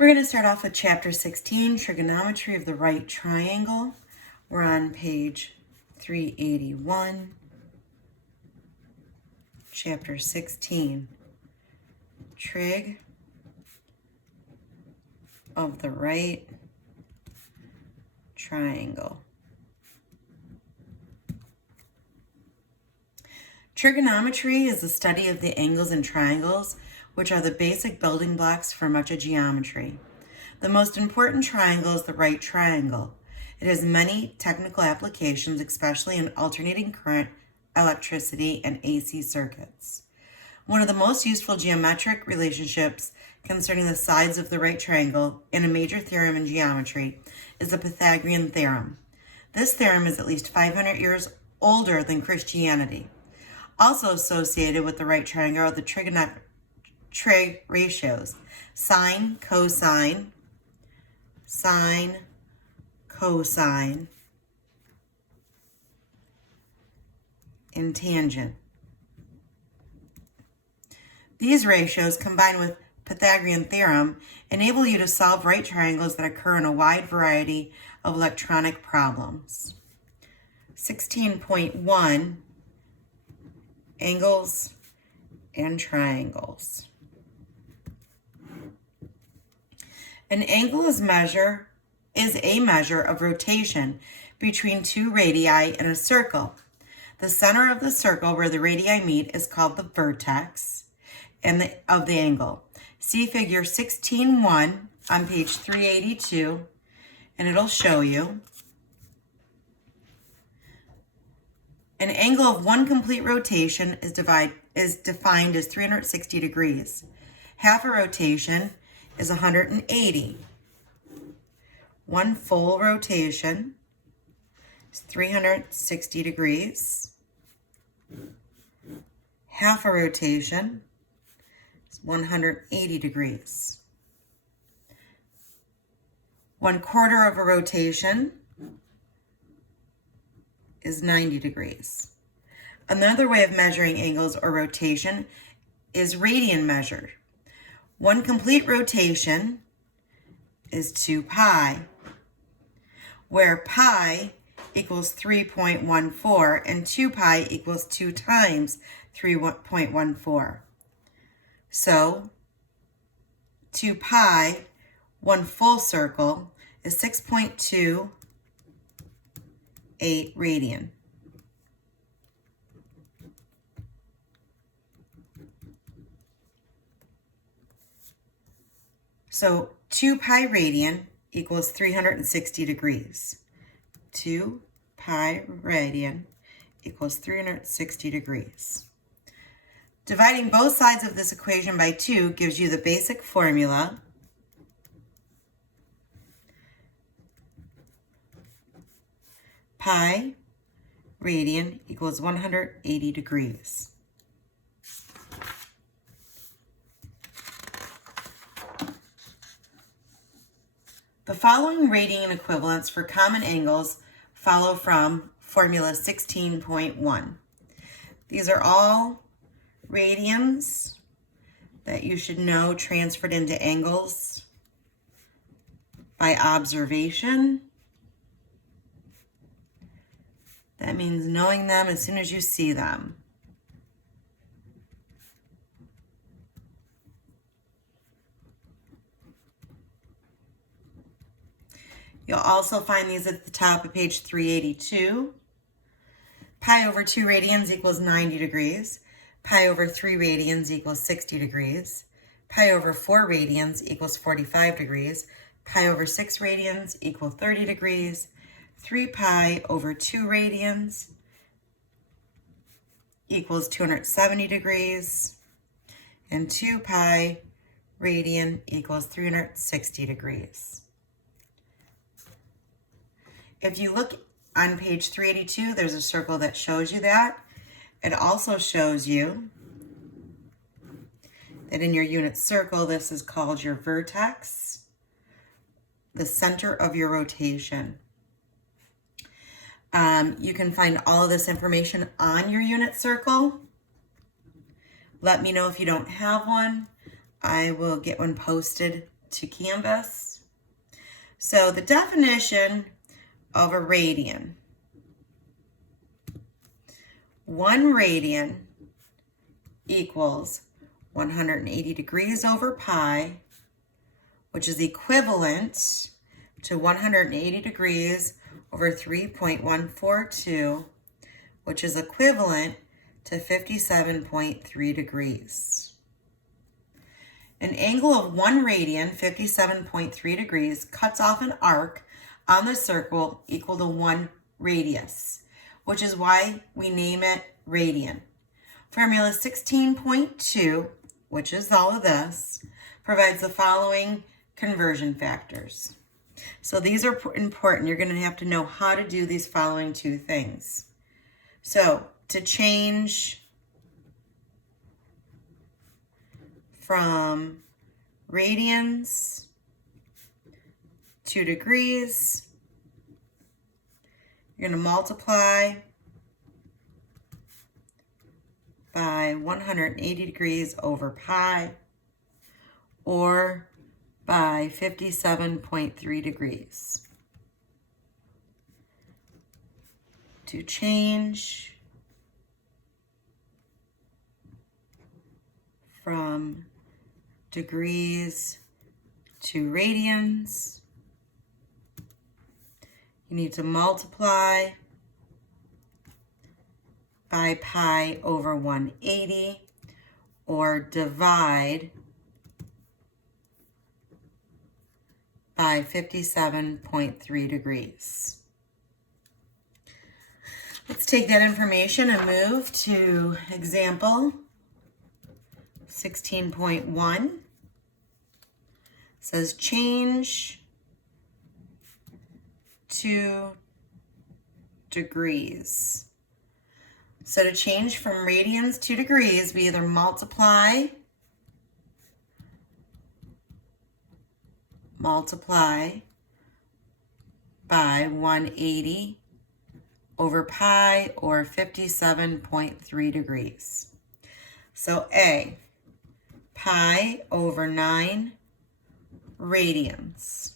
We're going to start off with Chapter 16, Trigonometry of the Right Triangle. We're on page 381. Chapter 16, Trig of the Right Triangle. Trigonometry is the study of the angles and triangles, which are the basic building blocks for much of geometry. The most important triangle is the right triangle. It has many technical applications, especially in alternating current, electricity, and AC circuits. One of the most useful geometric relationships concerning the sides of the right triangle in a major theorem in geometry is the Pythagorean theorem. This theorem is at least 500 years older than Christianity. Also associated with the right triangle are the trig ratios: sine, cosine, and tangent. These ratios, combined with Pythagorean theorem, enable you to solve right triangles that occur in a wide variety of electronic problems. 16.1, Angles and Triangles. An angle is a measure of rotation between two radii in a circle. The center of the circle where the radii meet is called the vertex of the angle. See figure 16.1 on page 382, and it'll show you. An angle of one complete rotation is defined as 360 degrees. Half a rotation is 180. One full rotation is 360 degrees. Half a rotation is 180 degrees. 1/4 of a rotation is 90 degrees. Another way of measuring angles or rotation is radian measured. One complete rotation is 2 pi, where pi equals 3.14 and 2 pi equals 2 times 3.14. So 2 pi, one full circle, is 6.28 radian. So 2 pi radian equals 360 degrees. 2 pi radian equals 360 degrees. Dividing both sides of this equation by 2 gives you the basic formula. Pi radian equals 180 degrees. The following radian equivalents for common angles follow from formula 16.1. These are all radians that you should know transferred into angles by observation. That means knowing them as soon as you see them. You'll also find these at the top of page 382. Pi over 2 radians equals 90 degrees. Pi over 3 radians equals 60 degrees. Pi over 4 radians equals 45 degrees. Pi over 6 radians equals 30 degrees. 3 pi over 2 radians equals 270 degrees. And 2 pi radian equals 360 degrees. If you look on page 382, there's a circle that shows you that. It also shows you that in your unit circle, this is called your vertex, the center of your rotation. You can find all of this information on your unit circle. Let me know if you don't have one. I will get one posted to Canvas. So the definition of a radian. 1 radian equals 180 degrees over pi, which is equivalent to 180 degrees over 3.142, which is equivalent to 57.3 degrees. An angle of 1 radian, 57.3 degrees, cuts off an arc on the circle equal to 1 radius, which is why we name it radian. Formula 16.2, which is all of this, provides the following conversion factors. So these are important. You're going to have to know how to do these following 2 things. So to change from radians to degrees, you're going to multiply by 180 degrees over pi, or by 57.3 degrees. To change from degrees to radians, you need to multiply by pi over 180, or divide by 57.3 degrees. Let's take that information and move to example 16.1. It says change to degrees. So to change from radians to degrees, we either multiply by 180 over pi, or 57.3 degrees. So A, pi over 9 radians.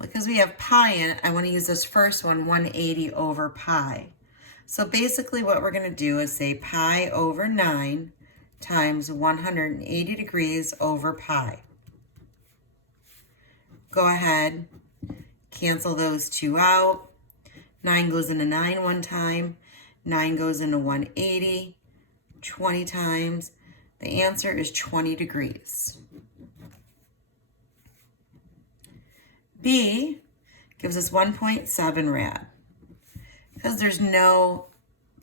Because we have pi in it, I want to use this first one, 180 over pi. So basically what we're going to do is say pi over 9 times 180 degrees over pi. Go ahead, cancel those 2 out. 9 goes into 9 one time, 9 goes into 180, 20 times. The answer is 20 degrees. B gives us 1.7 rad. Because there's no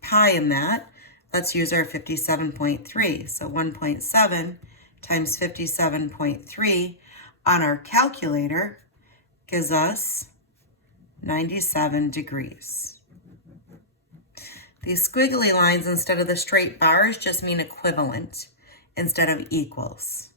pi in that, let's use our 57.3. So 1.7 times 57.3 on our calculator gives us 97 degrees. These squiggly lines instead of the straight bars just mean equivalent instead of equals.